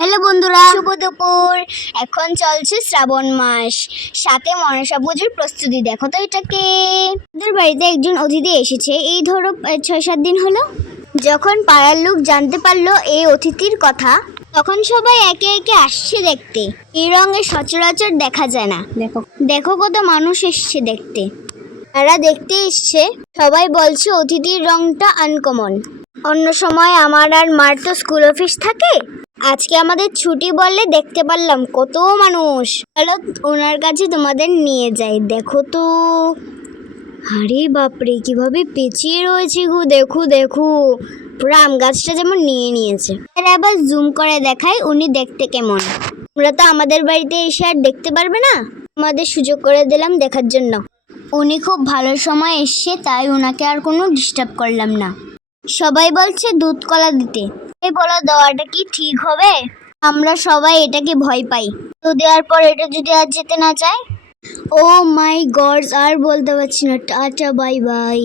Hello বন্ধুরা শুভ দুপুর। এখন চলছে শ্রাবণ মাস। সাথে মনসা পুজোর প্রস্তুতি। দেখো তো এটাকে। আমাদের বাড়িতে একজন অতিথি এসেছে। এই ধরো ছয় সাত দিন হলো। যখন পাড়ার লোক জানতে পারল এই অতিথির কথা তখন সবাই একে একে আসছে দেখতে। এই রঙে সচরাচর দেখা যায় না। দেখো। দেখো কত মানুষ এসছে দেখতে। তারা দেখতে এসছে। সবাই বলছে অতিথির রংটা আনকমন অন্য সময় আমার আর মার তো স্কুল অফিস থাকে। আজকে আমাদের ছুটি বললে দেখতে পারলাম কত মানুষ। চলো ওনার কাছে তোমাদের নিয়ে যাই, দেখো তো। আরে বাপরে, কীভাবে পেঁচিয়ে রয়েছে গো, দেখো দেখো। পুরো আম গাছটা যেমন নিয়ে নিয়েছে। এর আবার জুম করে দেখাই উনি দেখতে কেমন। তোমরা তো আমাদের বাড়িতে এসে আর দেখতে পারবে না? আমাদের সুযোগ করে দিলাম দেখার জন্য। উনি খুব ভালো সময় এসছে, তাই ওনাকে আর কোনো ডিস্টার্ব করলাম না। সবাই বলছে দুধ কলা দিতে। এই বলো দেওয়াটা কি ঠিক হবে? আমরা সবাই এটাকে ভয় পাই। তো দেওয়ার পর এটা যদি আর যেতে না চায়? ও মাই গডস আর বলতে পারছি না। Tata bye bye